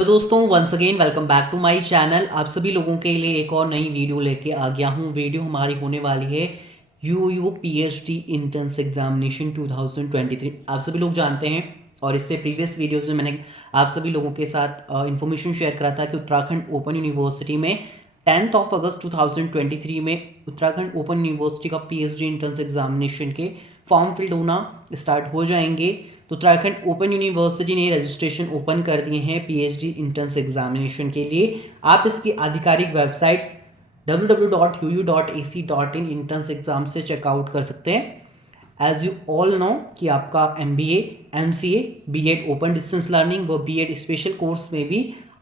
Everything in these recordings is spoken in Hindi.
तो दोस्तों once again welcome back to my channel. आप सभी लोगों के लिए एक और नई वीडियो लेके आ गया हूँ। वीडियो हमारी होने वाली है यू पीएचडी इंट्रेंस एग्जामिनेशन 2023। आप सभी लोग जानते हैं और इससे प्रीवियस वीडियोस में मैंने आप सभी लोगों के साथ इन्फॉर्मेशन शेयर करा था कि उत्तराखंड ओपन यूनिवर्सिटी में 10 अगस्त 2023 में उत्तराखंड ओपन यूनिवर्सिटी का पीएचडी इंट्रेंस एग्जामिनेशन के फॉर्म फिल्ड होना स्टार्ट हो जाएंगे। तो उत्तराखंड ओपन यूनिवर्सिटी ने रजिस्ट्रेशन ओपन कर दिए हैं पीएचडी इंट्रेंस एग्जामिनेशन के लिए। आप इसकी आधिकारिक वेबसाइट www.uu.ac.in इंट्रेंस एग्जाम से चेकआउट कर सकते हैं। एज यू ऑल नो कि आपका MBA, MCA, B Ed open distance learning व बीएड स्पेशल कोर्स में भी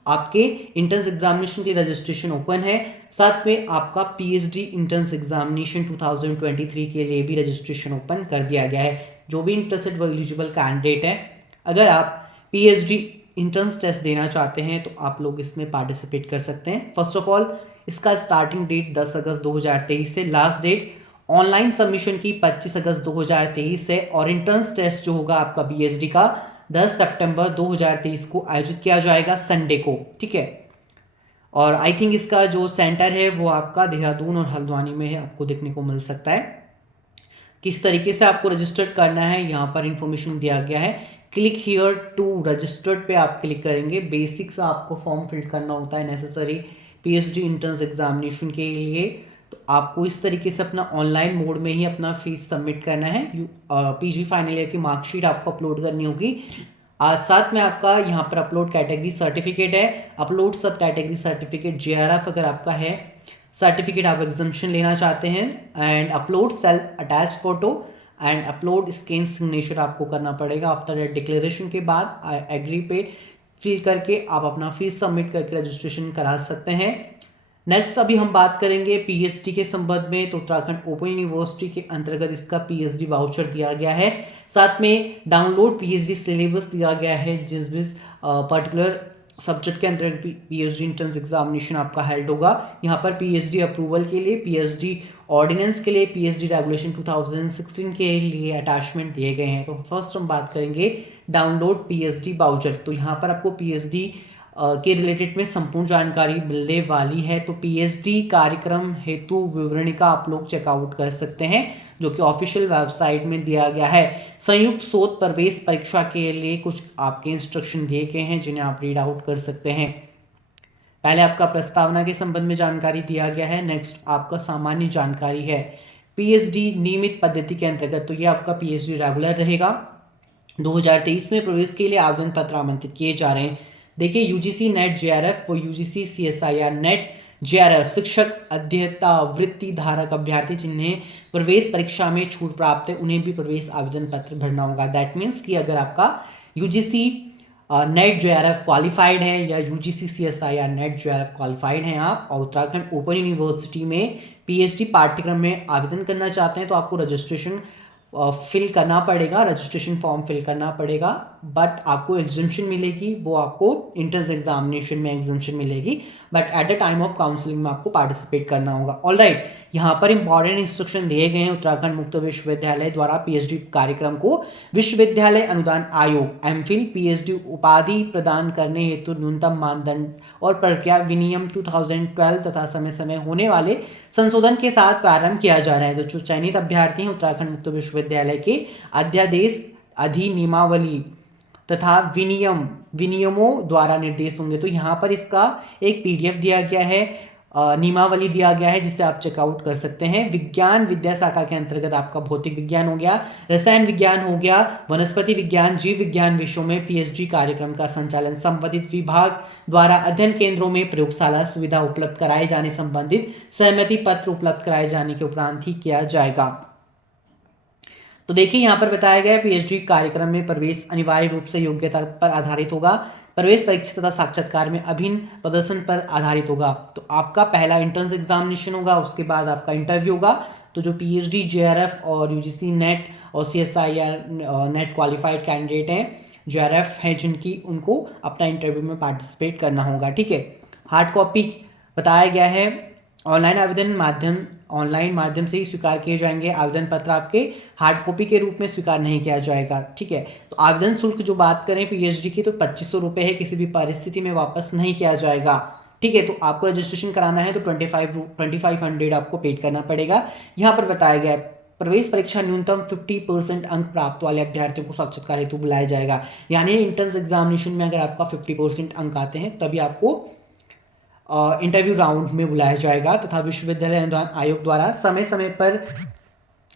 आपके इंट्रेंस एग्जामिनेशन की रजिस्ट्रेशन ओपन है। साथ में आपका पीएचडी इंट्रेंस एग्जामिनेशन 2023 के लिए भी रजिस्ट्रेशन ओपन कर दिया गया है। जो भी इंटरेस्टेड व एलिजिबल कैंडिडेट है, अगर आप पीएचडी इंट्रेंस टेस्ट देना चाहते हैं तो आप लोग इसमें पार्टिसिपेट कर सकते हैं। फर्स्ट ऑफ ऑल इसका स्टार्टिंग डेट 10 अगस्त 2023 से, लास्ट डेट ऑनलाइन सबमिशन की 25 अगस्त 2023 से और इंट्रेंस टेस्ट जो होगा आपका पीएचडी का 10 सितंबर 2023 को आयोजित किया जाएगा, संडे को। ठीक है। और आई थिंक इसका जो सेंटर है वो आपका देहरादून और हल्द्वानी में है, आपको देखने को मिल सकता है। किस तरीके से आपको रजिस्टर्ड करना है यहाँ पर इंफॉर्मेशन दिया गया है। क्लिक हियर टू रजिस्टर्ड पे आप क्लिक करेंगे। बेसिक्स आपको फॉर्म फिल करना होता है नेसेसरी पीएचडी इंट्रेंस एग्जामिनेशन के लिए। तो आपको इस तरीके से अपना ऑनलाइन मोड में ही अपना फीस सबमिट करना है। पीजी फाइनल ईयर की मार्कशीट आपको अपलोड करनी होगी। साथ में आपका यहाँ पर अपलोड कैटेगरी सर्टिफिकेट है, अपलोड सब कैटेगरी सर्टिफिकेट JRF अगर आपका है, सर्टिफिकेट आप एग्जामिशन लेना चाहते हैं, and upload self attach photo and upload scan signature आपको करना पड़ेगा। आफ्टर डिक्लेरेशन के बाद एग्री पे फिल करके आप अपना फीस सबमिट करके रजिस्ट्रेशन करा सकते हैं। नेक्स्ट अभी हम बात करेंगे पीएचडी के संबंध में। तो उत्तराखंड ओपन यूनिवर्सिटी के अंतर्गत इसका पीएचडी वाउचर दिया गया है। साथ में डाउनलोड पीएचडी सिलेबस दिया गया है, जिस भी पर्टिकुलर सब्जेक्ट के अंतर्गत पीएचडी इंट्रेंस एग्जामिनेशन आपका हेल्ड होगा। यहाँ पर पीएचडी अप्रूवल के लिए, पीएचडी ऑर्डिनेंस के लिए, पीएचडी रेगुलेशन 2016 के लिए अटैचमेंट दिए गए हैं। तो फर्स्ट हम बात करेंगे डाउनलोड पीएचडी वाउचर। तो यहाँ पर आपको पीएचडी के रिलेटेड में संपूर्ण जानकारी मिलने वाली है। तो पीएचडी कार्यक्रम हेतु विवरणिका आप लोग चेकआउट कर सकते हैं, जो कि ऑफिशियल वेबसाइट में दिया गया है। संयुक्त शोध प्रवेश परीक्षा के लिए कुछ आपके इंस्ट्रक्शन दिए गए हैं, जिन्हें आप रीड आउट कर सकते हैं। पहले आपका प्रस्तावना के संबंध में जानकारी दिया गया है। नेक्स्ट आपका सामान्य जानकारी है। पीएचडी नियमित पद्धति के अंतर्गत, तो ये आपका पीएचडी रेगुलर रहेगा। 2023 में प्रवेश के लिए आवेदन पत्र आमंत्रित किए जा रहे हैं। देखिए, यूजीसी नेट JRF व यूजीसी CSIR नेट JRF शिक्षक अध्येता वृत्ति धारक अभ्यर्थी जिन्हें प्रवेश परीक्षा में छूट प्राप्त है, उन्हें भी प्रवेश आवेदन पत्र भरना होगा। दैट मीन्स कि अगर आपका यूजीसी नेट JRF क्वालिफाइड है या UGC CSIR net JRF qualified हैं आप, और उत्तराखंड ओपन यूनिवर्सिटी में पीएचडी पाठ्यक्रम में आवेदन करना चाहते हैं, तो आपको रजिस्ट्रेशन फिल करना पड़ेगा, रजिस्ट्रेशन फॉर्म फिल करना पड़ेगा। बट आपको एग्जामिशन मिलेगी, वो आपको इंट्रेंस एग्जामिनेशन में एग्जामिशन मिलेगी, but at the time of counselling में आपको पार्टिसिपेट करना होगा। ऑलराइट, यहाँ पर इंपॉर्टेंट इंस्ट्रक्शन दिए गए हैं उत्तराखंड मुक्त विश्वविद्यालय द्वारा पीएचडी कार्यक्रम को विश्वविद्यालय अनुदान आयोग एमफिल पीएचडी उपाधि प्रदान करने हेतु न्यूनतम मानदंड और प्रक्रिया विनियम 2012 तथा समय समय होने वाले संशोधन के साथ प्रारंभ किया जा रहा है। तो जो चयनित अभ्यर्थी हैं उत्तराखंड मुक्त विश्वविद्यालय के अध्यादेश, अधिनियमावली तथा विनियमों द्वारा निर्देश होंगे। तो यहाँ पर इसका एक PDF दिया गया है, नियमावली दिया गया है, जिसे आप चेकआउट कर सकते हैं। विज्ञान विद्या शाखा के अंतर्गत आपका भौतिक विज्ञान हो गया, रसायन विज्ञान हो गया, वनस्पति विज्ञान, जीव विज्ञान विषयों में पीएचडी कार्यक्रम का संचालन संबंधित विभाग द्वारा अध्ययन केंद्रों में प्रयोगशाला सुविधा उपलब्ध कराए जाने संबंधित सहमति पत्र उपलब्ध कराए जाने के उपरांत ही किया जाएगा। तो देखिए, यहाँ पर बताया गया है पीएचडी कार्यक्रम में प्रवेश अनिवार्य रूप से योग्यता पर आधारित होगा। प्रवेश परीक्षा तथा साक्षात्कार में अभिन्न प्रदर्शन पर आधारित होगा। तो आपका पहला इंट्रेंस एग्जामिनेशन होगा, उसके बाद आपका इंटरव्यू होगा। तो जो पीएचडी JRF और यूजीसी नेट और CSIR नेट क्वालिफाइड कैंडिडेट हैं, JRF हैं जिनकी, उनको अपना इंटरव्यू में पार्टिसिपेट करना होगा। ठीक है। हार्ड कॉपी बताया गया है। ऑनलाइन आवेदन माध्यम ऑनलाइन माध्यम से ही स्वीकार किए जाएंगे। आवेदन पत्र आपके हार्ड कॉपी के रूप में स्वीकार नहीं किया जाएगा। ठीक है, तो आवेदन शुल्क जो बात करें पीएचडी की तो 2500 रुपये है, किसी भी परिस्थिति में वापस नहीं किया जाएगा। ठीक है, तो आपको रजिस्ट्रेशन कराना है तो 2500 आपको पेड करना पड़ेगा। यहाँ पर बताया गया है प्रवेश परीक्षा न्यूनतम 50% अंक प्राप्त वाले अभ्यर्थियों को साक्षात्कार हेतु बुलाया जाएगा। यानी इंट्रेंस एग्जामिनेशन में अगर आपका 50% अंक आते हैं तभी आपको इंटरव्यू राउंड में बुलाया जाएगा, तथा विश्वविद्यालय अनुदान आयोग द्वारा समय समय पर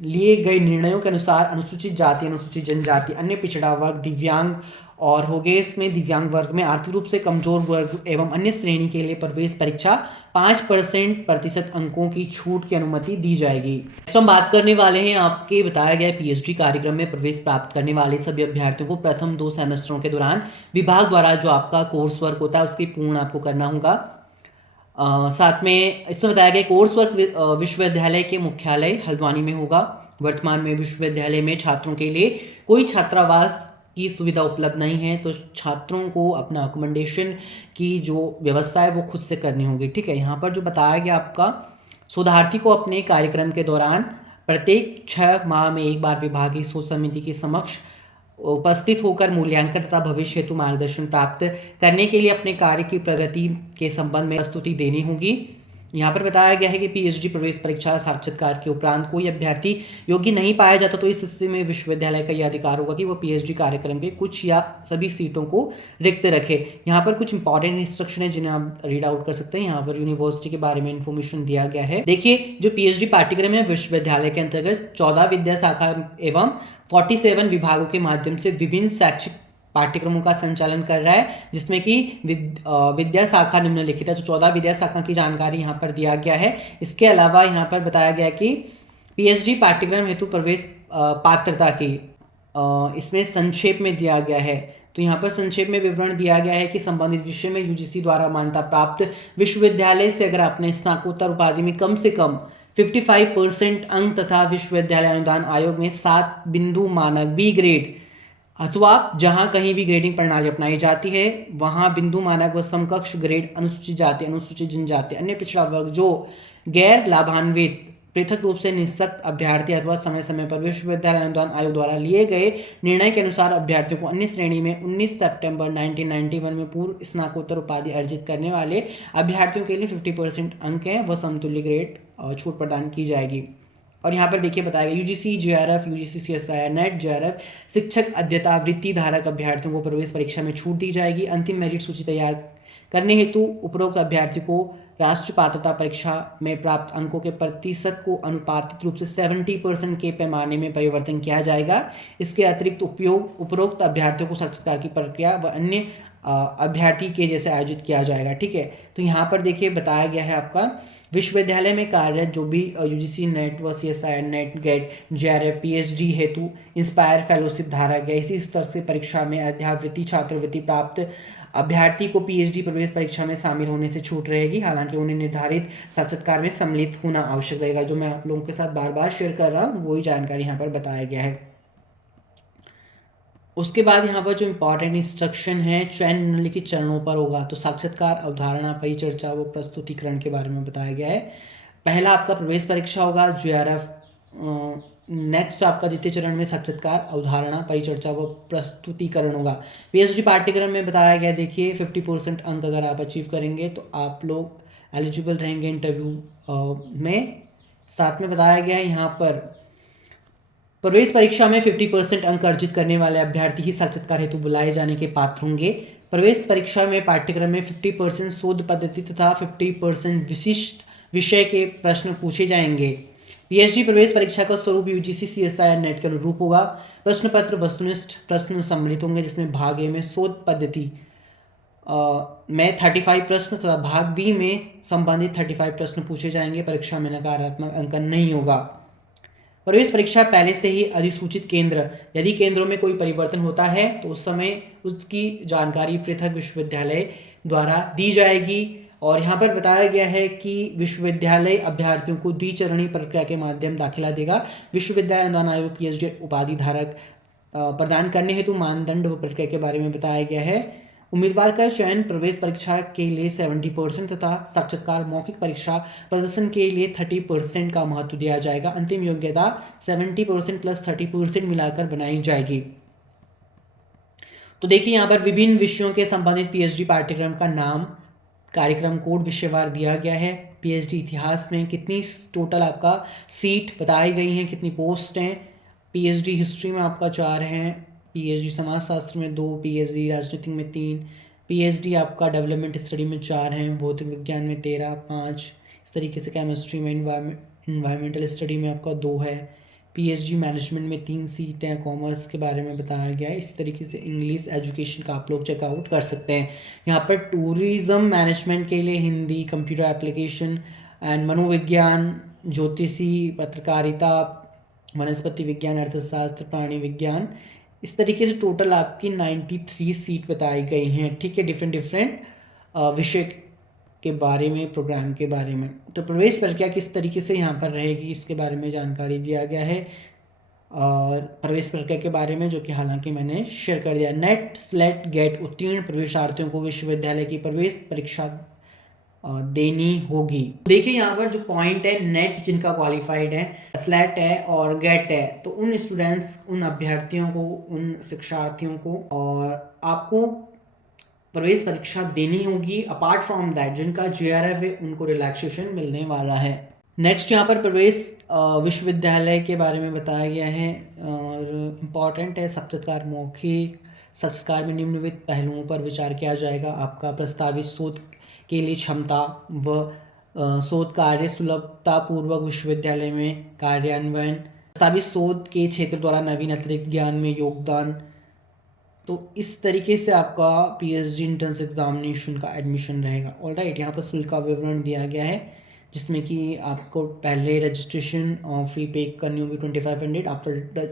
लिए गए निर्णयों के अनुसार अनुसूचित जाति, अनुसूचित जनजाति, अन्य पिछड़ा वर्ग, दिव्यांग और हो गए इसमें दिव्यांग वर्ग में आर्थिक रूप से कमजोर वर्ग एवं अन्य श्रेणी के लिए प्रवेश परीक्षा 5% अंकों की छूट की अनुमति दी जाएगी। तो हम बात करने वाले हैं आपके बताया गया पीएचडी कार्यक्रम में प्रवेश प्राप्त करने वाले सभी अभ्यर्थियों को प्रथम 2 सेमेस्टरों के दौरान विभाग द्वारा जो आपका कोर्स वर्क होता है उसकी पूर्ण आपको करना होगा। साथ में इसमें बताया गया कोर्स वर्क विश्वविद्यालय के मुख्यालय हल्द्वानी में होगा। वर्तमान में विश्वविद्यालय में छात्रों के लिए कोई छात्रावास की सुविधा उपलब्ध नहीं है, तो छात्रों को अपना अकोमोडेशन की जो व्यवस्था है वो खुद से करनी होगी। ठीक है, यहाँ पर जो बताया गया आपका शोधार्थी को अपने कार्यक्रम के दौरान प्रत्येक 6 माह में एक बार विभागीय शोध समिति के समक्ष उपस्थित होकर मूल्यांकन तथा भविष्य हेतु मार्गदर्शन प्राप्त करने के लिए अपने कार्य की प्रगति के संबंध में प्रस्तुति देनी होगी। यहाँ पर बताया गया है कि पीएचडी प्रवेश परीक्षा साक्षात्कार के उपरांत कोई अभ्यर्थी योग्य नहीं पाया जाता तो इस स्थिति में विश्वविद्यालय का यह अधिकार होगा कि वो पीएचडी कार्यक्रम के कुछ या सभी सीटों को रिक्त रखे। यहाँ पर कुछ इंपॉर्टेंट इंस्ट्रक्शन है जिन्हें आप रीड आउट कर सकते हैं। यहाँ पर यूनिवर्सिटी के बारे में इन्फॉर्मेशन दिया गया है। देखिए, जो पीएचडी पाठ्यक्रम है विश्वविद्यालय के अंतर्गत 14 विद्या शाखा एवं 47 विभागों के माध्यम से विभिन्न शैक्षिक पाठ्यक्रमों का संचालन कर रहा है, जिसमें कि विद्या शाखा निम्नलिखित है। तो 14 विद्या शाखा की जानकारी यहाँ पर दिया गया है। इसके अलावा यहाँ पर बताया गया कि पीएचडी पाठ्यक्रम हेतु प्रवेश पात्रता की इसमें संक्षेप में दिया गया है। तो यहाँ पर संक्षेप में विवरण दिया गया है कि संबंधित विषय में यूजीसी द्वारा मान्यता प्राप्त विश्वविद्यालय से अगर आपने स्नातकोत्तर उपाधि में कम से कम 55% अंक तथा विश्वविद्यालय अनुदान आयोग में 7 बिंदु मानक बी ग्रेड अथवा जहां कहीं भी ग्रेडिंग प्रणाली अपनाई जाती है वहां बिंदु मानक व समकक्ष ग्रेड अनुसूचित जाति, अनुसूचित जनजाति, अन्य पिछड़ा वर्ग जो गैर लाभान्वित पृथक रूप से निःशक्त अभ्यर्थी अथवा समय समय पर विश्वविद्यालय अनुदान आयोग द्वारा लिए गए निर्णय के अनुसार अभ्यर्थियों को अन्य श्रेणी में 19 सितंबर 1991 में पूर्व स्नातकोत्तर उपाधि अर्जित करने वाले अभ्यर्थियों के लिए 50% अंक हैं वह समतुल्य ग्रेड छूट प्रदान की जाएगी। और यहाँ पर देखिए बताया गया UGC JRF, UGC CSIR net JRF शिक्षक अध्यता वृत्ति धारक अभ्यर्थियों को प्रवेश परीक्षा में छूट दी जाएगी। अंतिम मेरिट सूची तैयार करने हेतु उपरोक्त अभ्यर्थी को राष्ट्रीय पात्रता परीक्षा में प्राप्त अंकों के प्रतिशत को अनुपातिक रूप से 70% के पैमाने में परिवर्तन किया जाएगा। इसके अतिरिक्त उपरोक्त अभ्यर्थियों को साक्षात्कार की प्रक्रिया व अन्य अभ्यर्थी के जैसे आयोजित किया जाएगा। ठीक है, तो यहाँ पर देखिए बताया गया है आपका विश्वविद्यालय में कार्यरत जो भी यूजीसी नेट व CSIR NET GATE JRF PhD हेतु इंस्पायर फेलोशिप धारक है, इसी स्तर से परीक्षा में अध्यावृत्ति छात्रवृत्ति प्राप्त अभ्यर्थी को पीएचडी प्रवेश परीक्षा में शामिल होने से छूट रहेगी। हालांकि उन्हें निर्धारित साक्षात्कार में सम्मिलित होना आवश्यक रहेगा। जो मैं आप लोगों के साथ बार बार शेयर कर रहा हूँ वही जानकारी यहाँ पर बताया गया है। उसके बाद यहाँ पर जो इम्पॉर्टेंट इंस्ट्रक्शन है चयन निम्नलिखित चरणों पर होगा। तो साक्षात्कार, अवधारणा, परिचर्चा व प्रस्तुतिकरण के बारे में बताया गया है। पहला आपका प्रवेश परीक्षा होगा जेआरएफ। नेक्स्ट आपका द्वितीय चरण में साक्षात्कार, अवधारणा, परिचर्चा व प्रस्तुतिकरण होगा। पीएचडी पाठ्यक्रम में बताया गया देखिए 50% अंक अगर आप अचीव करेंगे तो आप लोग एलिजिबल रहेंगे इंटरव्यू में। साथ में बताया गया है यहाँ पर प्रवेश परीक्षा में 50% अंक अर्जित करने वाले अभ्यर्थी ही साक्षात्कार हेतु बुलाए जाने के पात्र होंगे। प्रवेश परीक्षा में पाठ्यक्रम में 50% शोध पद्धति तथा 50% विशिष्ट विषय के प्रश्न पूछे जाएंगे। पीएचडी प्रवेश परीक्षा का स्वरूप यूजीसी सीएसआईआर नेट के अनुरूप होगा। प्रश्न पत्र वस्तुनिष्ठ प्रश्न सम्मिलित होंगे जिसमें भाग ए में शोध पद्धति में 35 प्रश्न तथा भाग बी में संबंधित 35 प्रश्न पूछे जाएंगे। परीक्षा में नकारात्मक अंकन नहीं होगा। प्रवेश परीक्षा पहले से ही अधिसूचित केंद्र, यदि केंद्रों में कोई परिवर्तन होता है तो उस समय उसकी जानकारी पृथक विश्वविद्यालय द्वारा दी जाएगी। और यहाँ पर बताया गया है कि विश्वविद्यालय अभ्यर्थियों को द्विचरणीय प्रक्रिया के माध्यम दाखिला देगा। विश्वविद्यालय अनुदान आयोग पीएचडी उपाधि धारक प्रदान करने हेतु मानदंड व प्रक्रिया के बारे में बताया गया है। उम्मीदवार का चयन प्रवेश परीक्षा के लिए 70% तथा साक्षात्कार मौखिक परीक्षा प्रदर्शन के लिए 30% का महत्व दिया जाएगा। अंतिम योग्यता 70% प्लस 30% मिलाकर बनाई जाएगी। तो देखिए यहाँ पर विभिन्न विषयों के संबंधित पीएचडी पाठ्यक्रम का नाम, कार्यक्रम कोड विषयवार दिया गया है। पीएचडी इतिहास में कितनी टोटल आपका सीट बताई गई हैं, कितनी पोस्ट हैं। पीएचडी हिस्ट्री में आपका 4 हैं, पीएचडी समाजशास्त्र में 2, पीएचडी राजनीति में 3, पीएचडी आपका डेवलपमेंट स्टडी में 4 हैं, भौतिक विज्ञान में 13, 5, इस तरीके से केमिस्ट्री में इन्वायरमेंटल स्टडी में आपका 2 है। पीएचडी मैनेजमेंट में 3 सीट हैं, कॉमर्स के बारे में बताया गया है। इसी तरीके से इंग्लिश एजुकेशन का आप लोग चेकआउट कर सकते हैं। यहाँ पर टूरिज्म मैनेजमेंट के लिए हिंदी, कंप्यूटर एप्लीकेशन एंड मनोविज्ञान, ज्योतिषी, पत्रकारिता, वनस्पति विज्ञान, अर्थशास्त्र, प्राणी विज्ञान, इस तरीके से टोटल आपकी 93 सीट बताई गई हैं। ठीक है, डिफरेंट विषय के बारे में, प्रोग्राम के बारे में। तो प्रवेश प्रक्रिया किस तरीके से यहाँ पर रहेगी इसके बारे में जानकारी दिया गया है, और प्रवेश प्रक्रिया के बारे में जो कि हालांकि मैंने शेयर कर दिया। नेट स्लेट गेट उत्तीर्ण प्रवेशार्थियों को विश्वविद्यालय की प्रवेश परीक्षा देनी होगी। देखिए यहाँ पर जो पॉइंट है, नेट जिनका क्वालिफाइड है, स्लेट है और गेट है, तो उन स्टूडेंट्स, उन अभ्यर्थियों को, उन शिक्षार्थियों को और आपको प्रवेश परीक्षा देनी होगी। अपार्ट फ्रॉम दैट जिनका जेआरएफ है उनको रिलैक्सेशन मिलने वाला है। नेक्स्ट यहाँ पर प्रवेश विश्वविद्यालय के बारे में बताया गया है और इम्पॉर्टेंट है। साक्षात्कार मौखिक, साक्षात्कार में निम्नलिखित पहलुओं पर विचार किया जाएगा। आपका प्रस्तावित शोध के लिए क्षमता व शोध कार्य सुलभता पूर्वक विश्वविद्यालय में कार्यान्वयन, प्रस्तावित शोध के क्षेत्र द्वारा नवीन अतिरिक्त ज्ञान में योगदान। तो इस तरीके से आपका पीएचडी एंट्रेंस एग्जामिनेशन का एडमिशन रहेगा। ऑलराइट, यहाँ पर शुल्क का विवरण दिया गया है जिसमें कि आपको पहले रजिस्ट्रेशन फी पे करनी होगी 2500। आफ्टर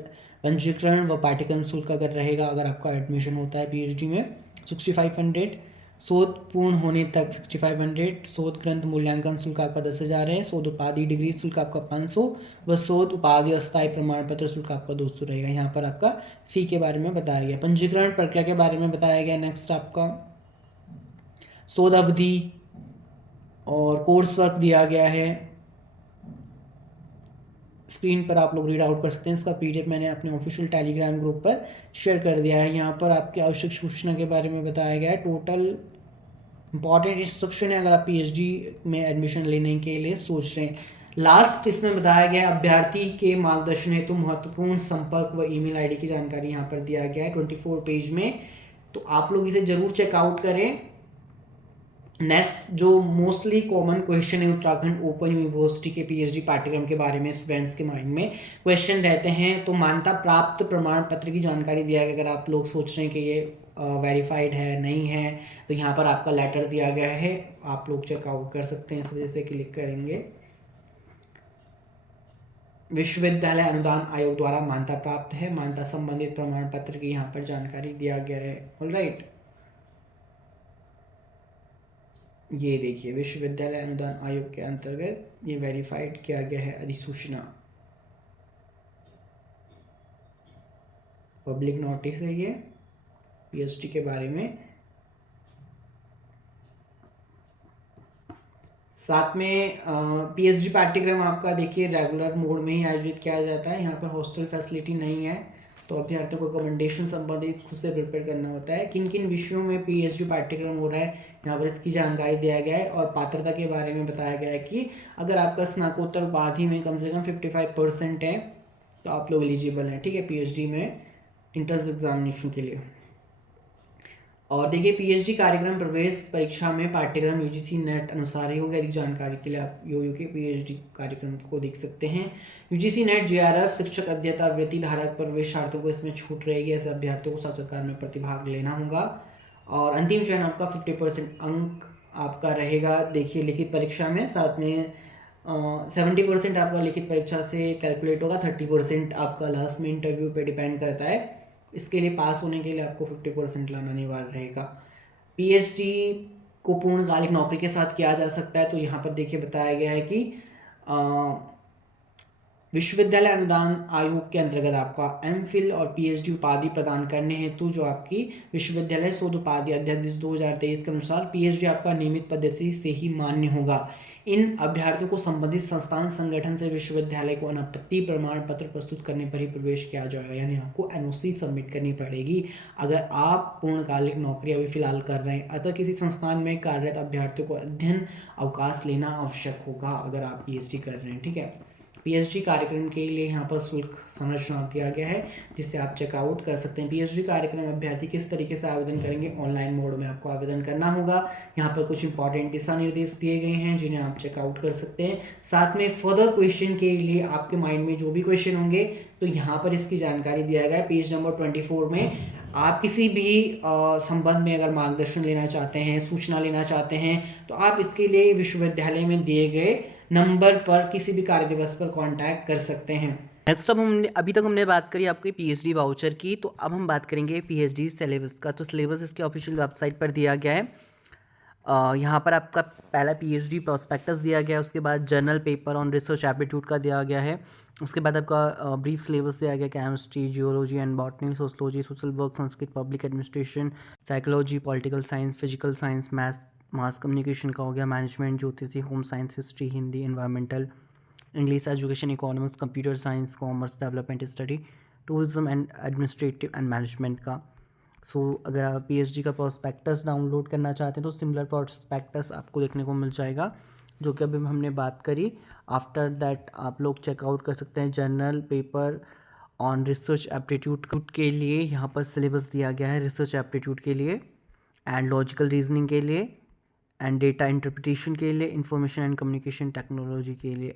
पंजीकरण व पाठ्यक्रम शुल्क अगर रहेगा, अगर आपका एडमिशन होता है पीएचडी में, 6500। शोध पूर्ण होने तक 6500। शोध ग्रंथ मूल्यांकन शुल्क आपका 10,000 है। शोध उपाधि डिग्री शुल्क आपका 500 व शोध उपाधि अस्थायी प्रमाण पत्र शुल्क आपका 200 रहेगा। यहाँ पर आपका फी के बारे में बताया गया। पंजीकरण प्रक्रिया के बारे में बताया गया। नेक्स्ट आपका शोध अवधि और कोर्स वर्क दिया गया है। स्क्रीन पर आप लोग रीड आउट कर सकते हैं। इसका पीडीएफ मैंने अपने ऑफिशियल टेलीग्राम ग्रुप पर शेयर कर दिया है। यहाँ पर आपकी आवश्यक सूचना के बारे में बताया गया है। टोटल इंपॉर्टेंट इंस्ट्रक्शन है अगर आप पीएचडी में एडमिशन लेने के लिए सोच रहे हैं। लास्ट इसमें बताया गया है अभ्यर्थी के मार्गदर्शन हेतु महत्वपूर्ण संपर्क व ईमेल आईडी की जानकारी यहाँ पर दिया गया है 24 पेज में। तो आप लोग इसे जरूर चेकआउट करें। नेक्स्ट जो मोस्टली कॉमन क्वेश्चन है उत्तराखंड ओपन यूनिवर्सिटी के पीएचडी पाठ्यक्रम के बारे में स्टूडेंट्स के माइंड में क्वेश्चन रहते हैं। तो मान्यता प्राप्त प्रमाण पत्र की जानकारी दिया गया। अगर आप लोग सोच रहे हैं कि ये वेरीफाइड है नहीं है, तो यहाँ पर आपका लेटर दिया गया है, आप लोग चेकआउट कर सकते हैं। इस वजह से क्लिक करेंगे। विश्वविद्यालय अनुदान आयोग द्वारा मान्यता प्राप्त है। मान्यता संबंधित प्रमाण पत्र की यहाँ पर जानकारी दिया गया है। ऑलराइट, ये देखिए विश्वविद्यालय अनुदान आयोग के अंतर्गत ये वेरीफाइड किया गया है अधिसूचना। पब्लिक नोटिस है ये पीएचडी के बारे में। साथ में पीएचडी पाठ्यक्रम आपका देखिए रेगुलर मोड में ही आयोजित किया जाता है। यहाँ पर हॉस्टल फैसिलिटी नहीं है, तो अभ्यर्थियों को कमेंडेशन संबंधित खुद से प्रिपेयर करना होता है। किन किन विषयों में पीएचडी पाठ्यक्रम हो रहा है यहाँ पर इसकी जानकारी दिया गया है। और पात्रता के बारे में बताया गया है कि अगर आपका स्नातकोत्तर उपाधि में कम से कम 55% है तो आप लोग एलिजिबल हैं। ठीक है, पीएचडी में एंट्रेंस एग्जामिनेशन के लिए। और देखिए पीएचडी कार्यक्रम प्रवेश परीक्षा में पाठ्यक्रम यूजीसी नेट अनुसार ही होगा। अधिक जानकारी के लिए आप यो के पीएचडी कार्यक्रम को देख सकते हैं। यूजीसी नेट जेआरएफ शिक्षक अध्येता वृत्ति धारक प्रवेशार्थियों को इसमें छूट रहेगी। ऐसे अभ्यर्थियों को साक्षात्कार में प्रतिभाग लेना होगा और अंतिम चयन आपका 50% अंक आपका रहेगा। देखिए लिखित परीक्षा में, साथ में 70% आपका लिखित परीक्षा से कैलकुलेट होगा, 30% आपका लास्ट में इंटरव्यू पे डिपेंड करता है। इसके लिए पास होने के लिए आपको 50% लाना अनिवार्य रहेगा। पीएचडी को पूर्णकालिक नौकरी के साथ किया जा सकता है। तो यहाँ पर देखिए बताया गया है कि विश्वविद्यालय अनुदान आयोग के अंतर्गत आपका एमफिल और पीएचडी उपाधि प्रदान करने हेतु जो आपकी विश्वविद्यालय शोध उपाधि अध्यादेश 2023 के अनुसार पीएचडी आपका नियमित पद्धति से ही मान्य होगा। इन अभ्यर्थियों को संबंधित संस्थान संगठन से विश्वविद्यालय को अनापत्ति प्रमाण पत्र प्रस्तुत करने पर ही प्रवेश किया जाएगा, यानी आपको एनओसी सबमिट करनी पड़ेगी अगर आप पूर्णकालिक नौकरी अभी फिलहाल कर रहे हैं। अतः किसी संस्थान में कार्यरत अभ्यर्थियों को अध्ययन अवकाश लेना आवश्यक होगा अगर आप पीएचडी कर रहे हैं। ठीक है, पीएचडी कार्यक्रम के लिए यहाँ पर शुल्क संरचना दिया गया है जिससे आप चेकआउट कर सकते हैं। पीएचडी कार्यक्रम अभ्यर्थी किस तरीके से आवेदन करेंगे, ऑनलाइन मोड में आपको आवेदन करना होगा। यहाँ पर कुछ इंपॉर्टेंट दिशा निर्देश दिए गए हैं जिन्हें आप चेकआउट कर सकते हैं। साथ में फर्दर क्वेश्चन के लिए आपके माइंड में जो भी क्वेश्चन होंगे तो यहाँ पर इसकी जानकारी दिया गया है पेज नंबर 24 में। आप किसी भी संबंध में अगर मार्गदर्शन लेना चाहते हैं, सूचना लेना चाहते हैं तो आप इसके लिए विश्वविद्यालय में दिए गए नंबर पर किसी भी कार्य दिवस पर कांटेक्ट कर सकते हैं। नेक्स्ट अब अभी तक हमने बात करी आपके पीएचडी वाउचर की, तो अब हम बात करेंगे पीएचडी सिलेबस का। तो सिलेबस इसके ऑफिशियल वेबसाइट पर दिया गया है। यहाँ पर आपका पहला पीएचडी प्रोस्पेक्टस दिया गया है, उसके बाद journal paper on research aptitude का दिया गया है, उसके बाद आपका ब्रीफ सिलेबस दिया गया chemistry, geology and botany, sociology, social work, Sanskrit, public administration, psychology, political science, physical science, maths, mass communication का हो गया, मैनेजमेंट, ज्योतिषी, home science, history, Hindi, environmental, English, education, economics, computer science, commerce, development study, tourism and administrative and management का। अगर आप पीएचडी का प्रोस्पेक्टस डाउनलोड करना चाहते हैं तो सिमिलर प्रोस्पेक्टस आपको देखने को मिल जाएगा जो कि अभी हमने बात करी। आफ्टर दैट आप लोग चेकआउट कर सकते हैं journal paper on research aptitude के लिए। यहाँ पर सिलेबस दिया गया है रिसर्च एप्टीट्यूड के लिए एंड लॉजिकल रीजनिंग के लिए एंड डेटा इंटरप्रिटेशन के लिए, इंफॉर्मेशन एंड कम्युनिकेशन टेक्नोलॉजी के लिए,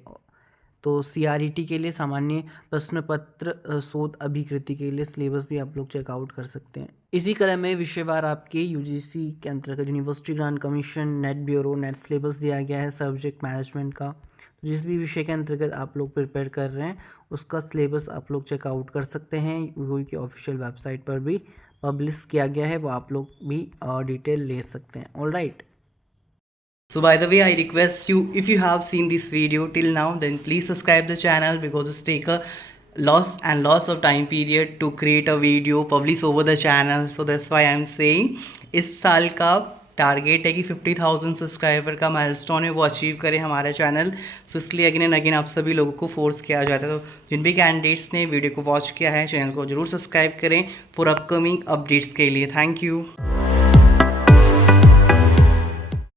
तो सीआरईटी के लिए सामान्य प्रश्न पत्र शोध अभिकृति के लिए सिलेबस भी आप लोग चेकआउट कर सकते हैं। इसी क्रम में विषयवार आपके यूजीसी के अंतर्गत university grant commission, net bureau, net syllabus दिया गया है सब्जेक्ट मैनेजमेंट का। जिस भी विषय के अंतर्गत आप लोग प्रिपेयर कर रहे हैं उसका सिलेबस आप लोग चेकआउट कर सकते हैं। यूजी की ऑफिशियल वेबसाइट पर भी पब्लिश किया गया है, वो आप लोग भी डिटेल ले सकते हैं। All right. So by the way, I request you, if you have seen this video till now, then please subscribe the channel because it's take a lots of time period to create a video, publish over the channel. So that's why I'm saying इस साल का टारगेट है कि 50,000 सब्सक्राइबर का माइलस्टोन है वो अचीव करे हमारा चैनल। सो इसलिए अगेन एंड अगेन आप सभी लोगों को फोर्स किया जाता है। तो जिन भी कैंडिडेट्स ने वीडियो को वॉच किया है चैनल को जरूर सब्सक्राइब करें फॉर अपकमिंग अपडेट्स के लिए। Thank you.